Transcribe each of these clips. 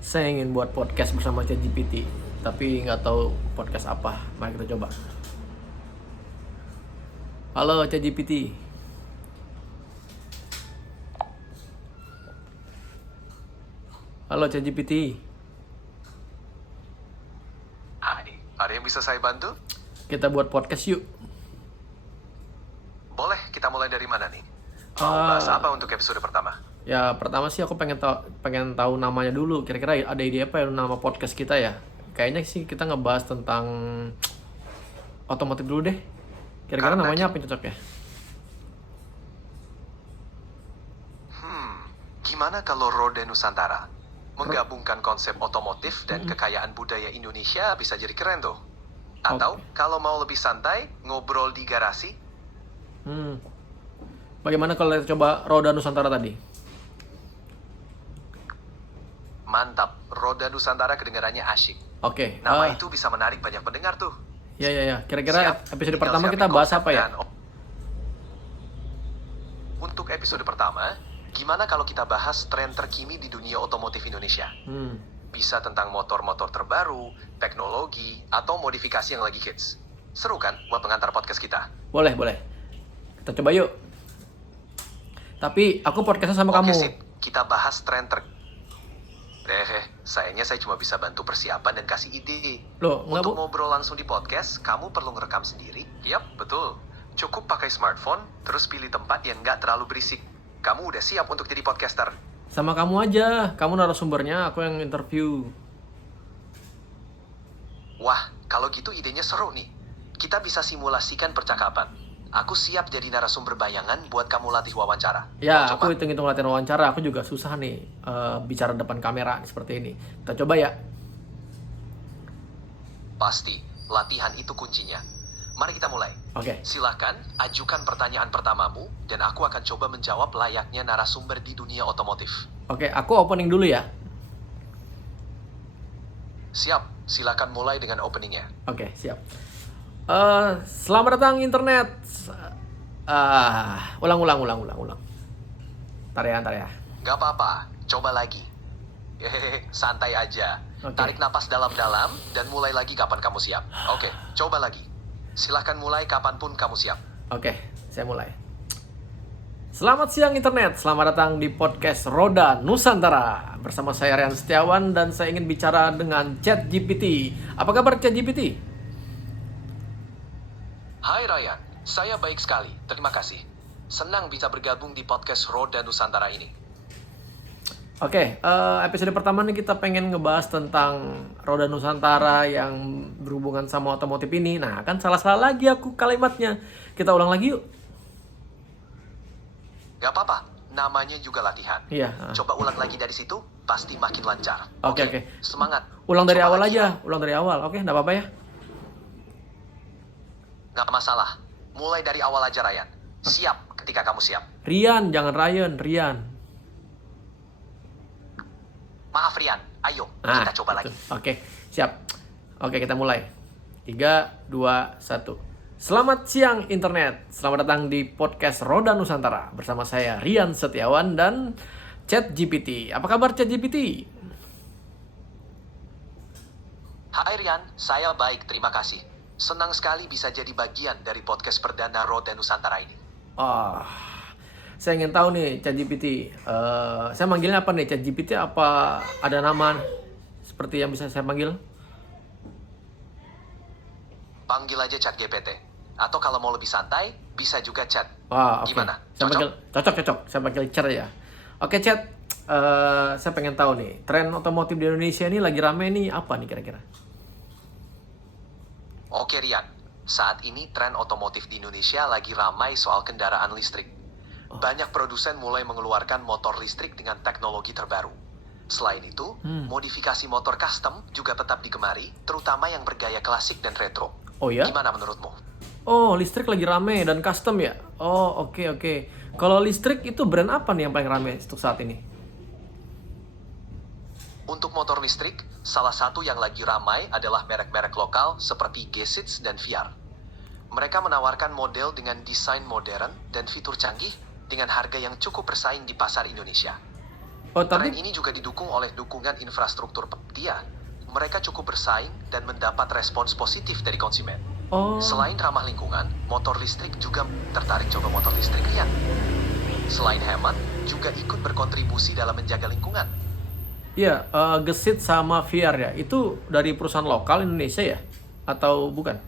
Saya ingin buat podcast bersama ChatGPT, tapi nggak tahu podcast apa. Mari kita coba. Halo ChatGPT. Halo ChatGPT. Hai, ada yang bisa saya bantu? Kita buat podcast yuk. Boleh, kita mulai dari mana nih? Mau bahas apa untuk episode pertama? Ya pertama sih aku pengen tahu namanya dulu. Kira-kira ada ide apa ya nama podcast kita ya? Kayaknya sih kita ngebahas tentang otomotif dulu deh. Kira-kira Karena namanya apa yang cocok ya? Gimana kalau Roda Nusantara? Menggabungkan konsep otomotif dan kekayaan budaya Indonesia bisa jadi keren tuh. Atau kalau mau lebih santai, ngobrol di garasi? Bagaimana kalau kita coba Roda Nusantara tadi? Mantap, Roda Nusantara kedengarannya asyik. Oke. Nama itu bisa menarik banyak pendengar tuh. Ya. Kira-kira Siap. episode Tinggal pertama siapin kita bahas konsep apa ya? Untuk episode pertama, gimana kalau kita bahas tren terkini di dunia otomotif Indonesia? Bisa tentang motor-motor terbaru, teknologi, atau modifikasi yang lagi hits. Seru kan buat pengantar podcast kita? Boleh. Kita coba yuk. Tapi aku podcastnya sama kamu. Oke, sip. Kita bahas tren sayangnya saya cuma bisa bantu persiapan dan kasih ide. Loh, enggak Untuk Bu. ngobrol langsung di podcast, kamu perlu ngerekam sendiri? Yap, betul. Cukup pakai smartphone, terus pilih tempat yang nggak terlalu berisik. Kamu udah siap untuk jadi podcaster? Sama kamu aja. Kamu narasumbernya, aku yang interview. Wah, kalau gitu idenya seru nih. Kita bisa simulasikan percakapan. Aku siap jadi narasumber bayangan buat kamu latih wawancara. Ya, Mau aku coba? hitung-hitung latihan wawancara. Aku juga susah nih bicara depan kamera seperti ini. Kita coba ya. Pasti, latihan itu kuncinya. Mari kita mulai. Oke. Silakan, ajukan pertanyaan pertamamu, dan aku akan coba menjawab layaknya narasumber di dunia otomotif. Oke, aku opening dulu ya. Siap, silakan mulai dengan openingnya. Oke, siap. Selamat datang internet. Ulang. Ntar ya. Gak apa-apa, coba lagi. Hehehe, santai aja. Oke. Tarik napas dalam-dalam, dan mulai lagi kapan kamu siap. Oke, coba lagi. Silakan mulai kapanpun kamu siap. Oke, saya mulai. Selamat siang internet, selamat datang di podcast Roda Nusantara. Bersama saya Rian Setiawan dan saya ingin bicara dengan ChatGPT. Apa kabar ChatGPT? Hai Ryan, saya baik sekali, terima kasih. Senang bisa bergabung di podcast Roda Nusantara ini. Oke, episode pertama nih kita pengen ngebahas tentang Roda Nusantara yang berhubungan sama otomotif ini. Nah, kan salah-salah lagi aku kalimatnya. Kita ulang lagi yuk. Gak apa-apa, namanya juga latihan. Iya. Coba ulang lagi dari situ, pasti makin lancar. Oke. Semangat. Ulang dari Coba awal lagi aja, ulang dari awal. Oke, enggak apa-apa ya. Gak masalah. Mulai dari awal aja Ryan. Siap ketika kamu siap. Rian, jangan Ryan, Rian. Maaf Rian, ayo Nah, kita coba gitu. lagi. Oke, siap. Oke, kita mulai. 3, 2, 1. Selamat siang internet. Selamat datang di podcast Roda Nusantara bersama saya Rian Setiawan dan ChatGPT. Apa kabar ChatGPT? Hai Rian, saya baik, terima kasih. Senang sekali bisa jadi bagian dari podcast perdana Roda Nusantara ini. Saya ingin tahu nih ChatGPT. Saya manggilnya apa nih? ChatGPT apa ada nama seperti yang bisa saya panggil? Panggil aja Chat GPT. Atau kalau mau lebih santai, bisa juga chat. Wah, oke. Gimana? Saya Cocok? panggil cocok. Saya panggil Cer ya. Oke, Chat. Saya pengen tahu nih, tren otomotif di Indonesia ini lagi rame nih apa nih kira-kira? Oke Rian, saat ini tren otomotif di Indonesia lagi ramai soal kendaraan listrik. Banyak produsen mulai mengeluarkan motor listrik dengan teknologi terbaru. Selain itu, modifikasi motor custom juga tetap digemari, terutama yang bergaya klasik dan retro. Oh ya? Gimana menurutmu? Oh, listrik lagi rame dan custom ya? Oh, oke. Kalau listrik itu brand apa nih yang paling rame untuk saat ini? Untuk motor listrik, salah satu yang lagi ramai adalah merek-merek lokal seperti G6 dan VR. Mereka menawarkan model dengan desain modern dan fitur canggih dengan harga yang cukup bersaing di pasar Indonesia. Oh, Tren tapi ini juga didukung oleh dukungan infrastruktur dia. Mereka cukup bersaing dan mendapat respons positif dari konsumen. oh Selain ramah lingkungan, motor listrik juga tertarik coba motor listrik Rian. Selain hemat, juga ikut berkontribusi dalam menjaga lingkungan. iya, Gesit sama VR ya. Itu dari perusahaan lokal Indonesia ya? Atau bukan?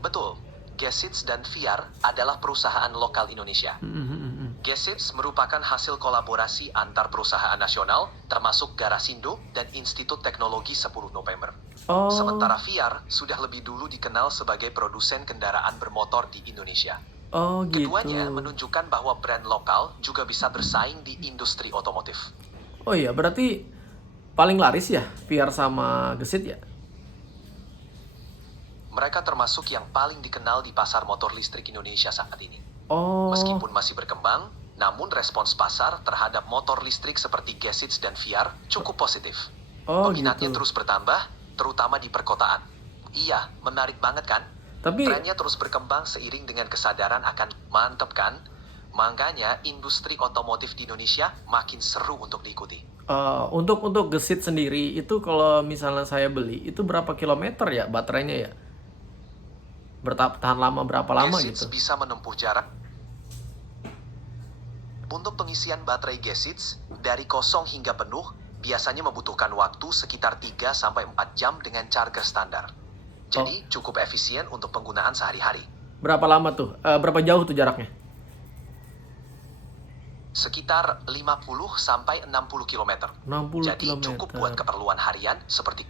Betul, Gesits dan VR adalah perusahaan lokal Indonesia. Hmm. Gesits merupakan hasil kolaborasi antar perusahaan nasional, termasuk Garasindo dan Institut Teknologi 10 November. Oh, Sementara VR sudah lebih dulu dikenal sebagai produsen kendaraan bermotor di Indonesia. oh gitu. Keduanya menunjukkan bahwa brand lokal juga bisa bersaing di industri otomotif. Oh iya, berarti paling laris ya VR sama Gesit ya? Mereka termasuk yang paling dikenal di pasar motor listrik Indonesia saat ini. Oh, Meskipun masih berkembang, namun respons pasar terhadap motor listrik seperti Gesits dan VR cukup positif. oh Peminatnya gitu. terus bertambah, terutama di perkotaan. Iya, menarik banget kan? Tapi Trennya terus berkembang seiring dengan kesadaran akan mantep kan? Makanya industri otomotif di Indonesia makin seru untuk diikuti. untuk Gesit sendiri itu kalau misalnya saya beli itu berapa kilometer ya baterainya ya? Bertahan lama berapa lama Gesits gitu? bisa menempuh jarak. Untuk pengisian baterai Gesits, dari kosong hingga penuh, biasanya membutuhkan waktu sekitar 3-4 jam dengan charger standar. Oh, Jadi cukup efisien untuk penggunaan sehari-hari. berapa lama tuh? Berapa jauh tuh jaraknya? Sekitar 50-60 km. 60 Jadi cukup buat kilometer. keperluan harian seperti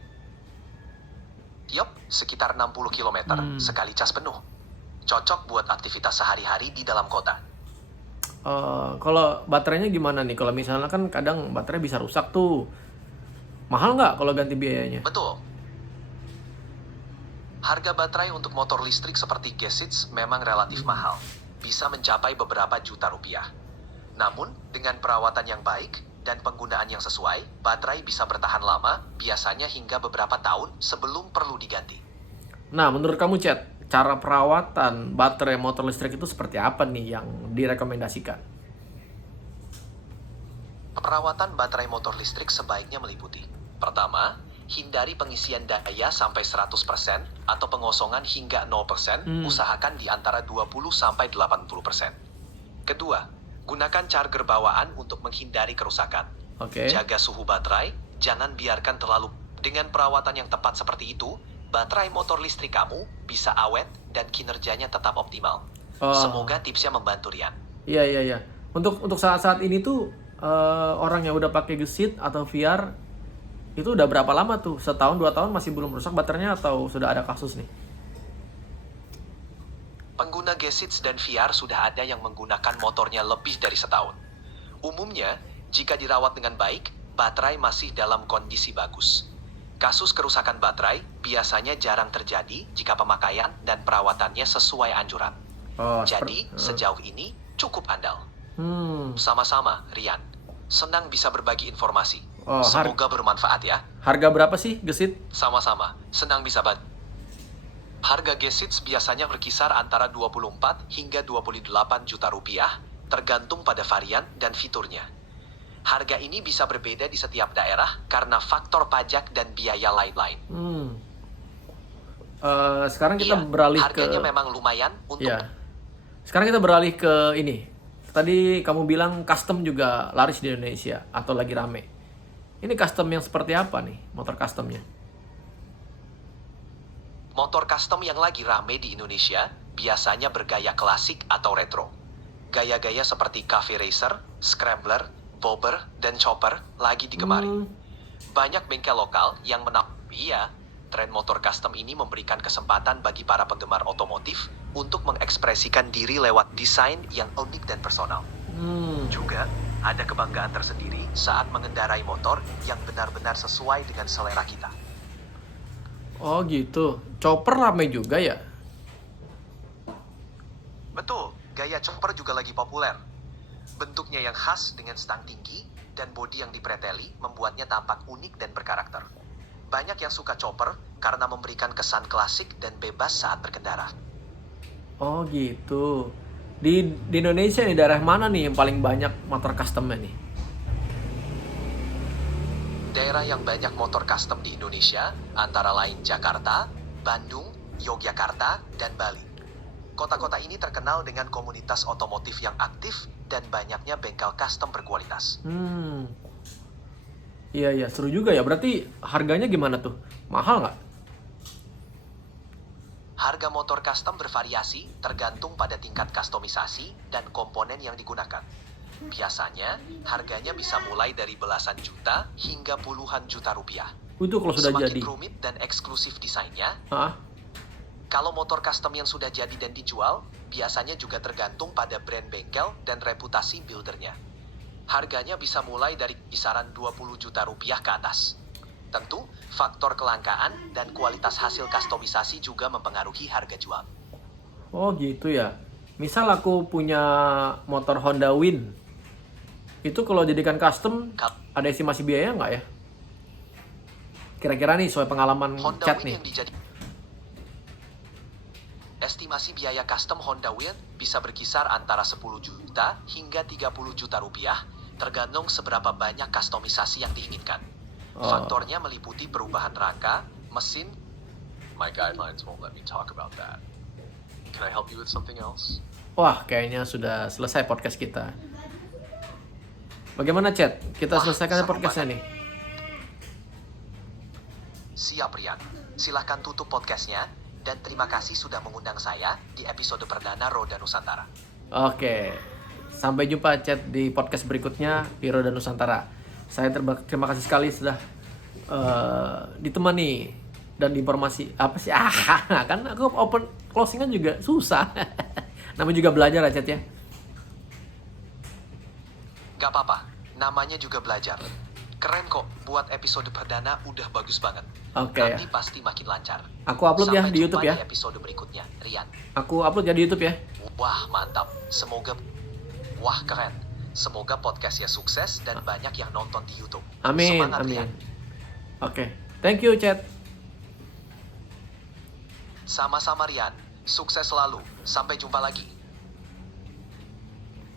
sekitar 60 km sekali cas penuh. Cocok buat aktivitas sehari-hari di dalam kota. Kalau baterainya gimana nih? Kalau misalnya kan kadang baterai bisa rusak tuh. Mahal nggak kalau ganti biayanya? Betul. Harga baterai untuk motor listrik seperti Gesits memang relatif mahal. Bisa mencapai beberapa juta rupiah. Namun, dengan perawatan yang baik dan penggunaan yang sesuai, baterai bisa bertahan lama, biasanya hingga beberapa tahun sebelum perlu diganti. Nah, menurut kamu, Chat, cara perawatan baterai motor listrik itu seperti apa nih yang direkomendasikan? Perawatan baterai motor listrik sebaiknya meliputi: pertama, hindari pengisian daya sampai 100% atau pengosongan hingga 0%, usahakan di antara 20-80%. Kedua, gunakan charger bawaan untuk menghindari kerusakan. Oke. Jaga suhu baterai, jangan biarkan terlalu. Dengan perawatan yang tepat seperti itu, baterai motor listrik kamu bisa awet dan kinerjanya tetap optimal. Oh. Semoga tipsnya membantu Rian. Iya, iya, iya. Untuk saat-saat ini tuh orang yang udah pakai Gesit atau VR itu udah berapa lama tuh? Setahun, 2 tahun masih belum rusak baterainya atau sudah ada kasus nih? Pengguna Gesits dan VR sudah ada yang menggunakan motornya lebih dari setahun. Umumnya, jika dirawat dengan baik, baterai masih dalam kondisi bagus. Kasus kerusakan baterai biasanya jarang terjadi jika pemakaian dan perawatannya sesuai anjuran. Oh, Jadi, sejauh ini cukup andal. Hmm. Sama-sama, Rian. Senang bisa berbagi informasi. Oh, Semoga bermanfaat ya. harga berapa sih Gesit? Sama-sama, senang bisa bantu. Harga Gesits biasanya berkisar antara 24 hingga 28 juta rupiah, tergantung pada varian dan fiturnya. Harga ini bisa berbeda di setiap daerah karena faktor pajak dan biaya lain-lain. Sekarang kita Iya, beralih ke harganya memang lumayan untuk ya. Sekarang kita beralih ke ini. Tadi kamu bilang custom juga laris di Indonesia atau lagi rame. Ini custom yang seperti apa nih motor customnya? motor custom yang lagi rame di Indonesia, biasanya bergaya klasik atau retro. Gaya-gaya seperti cafe racer, scrambler, bobber, dan chopper lagi digemari. Banyak bengkel lokal yang tren motor custom ini memberikan kesempatan bagi para penggemar otomotif untuk mengekspresikan diri lewat desain yang unik dan personal. Juga, ada kebanggaan tersendiri saat mengendarai motor yang benar-benar sesuai dengan selera kita. Oh gitu. Chopper rame juga ya? Betul, gaya chopper juga lagi populer. Bentuknya yang khas dengan stang tinggi dan bodi yang dipreteli membuatnya tampak unik dan berkarakter. Banyak yang suka chopper karena memberikan kesan klasik dan bebas saat berkendara. Oh gitu. Di Indonesia nih, daerah mana nih yang paling banyak motor customnya nih? Daerah yang banyak motor custom di Indonesia antara lain Jakarta, Bandung, Yogyakarta, dan Bali. Kota-kota ini terkenal dengan komunitas otomotif yang aktif dan banyaknya bengkel custom berkualitas. Iya, seru juga ya. Berarti harganya gimana tuh? Mahal nggak? Harga motor custom bervariasi tergantung pada tingkat kustomisasi dan komponen yang digunakan. Biasanya, harganya bisa mulai dari belasan juta hingga puluhan juta rupiah. Itu kalau sudah Semakin jadi. rumit dan eksklusif desainnya, Hah? kalau motor custom yang sudah jadi dan dijual, biasanya juga tergantung pada brand bengkel dan reputasi buildernya. Harganya bisa mulai dari kisaran 20 juta rupiah ke atas. Tentu, faktor kelangkaan dan kualitas hasil kustomisasi juga mempengaruhi harga jual. Oh gitu ya. Misal aku punya motor Honda Win, itu kalau jadikan custom ada estimasi biaya nggak ya? Kira-kira nih sesuai pengalaman Honda Chat Win nih. yang dijadi estimasi biaya custom Honda Win bisa berkisar antara 10 juta hingga 30 juta rupiah, tergantung seberapa banyak kustomisasi yang diinginkan. Faktornya meliputi perubahan rangka, mesin. My guidelines won't let me talk about that. Can I help you with something else? Wah, kayaknya sudah selesai podcast kita. Bagaimana Chat? Kita Wah, selesaikan seru podcastnya nih. Siap Rian, silahkan tutup podcastnya dan terima kasih sudah mengundang saya di episode perdana Roda Nusantara. Oke, sampai jumpa Chat di podcast berikutnya di Roda Nusantara. Saya terima kasih sekali sudah ditemani dan informasi apa sih? Kan aku open closingan juga susah. Namanya juga belajar ya Chat ya. Gak apa-apa, namanya juga belajar. Keren kok, buat episode perdana udah bagus banget. Oke. Nanti pasti makin lancar. Aku upload ya Sampai di jumpa YouTube ya. di episode berikutnya, Rian. Aku upload ya di YouTube ya. Wah, mantap. Wah, keren. Semoga podcastnya sukses dan banyak yang nonton di YouTube. Amin, Semangat, amin. Rian. Oke. Thank you Chat. Sama-sama, Rian. Sukses selalu. Sampai jumpa lagi.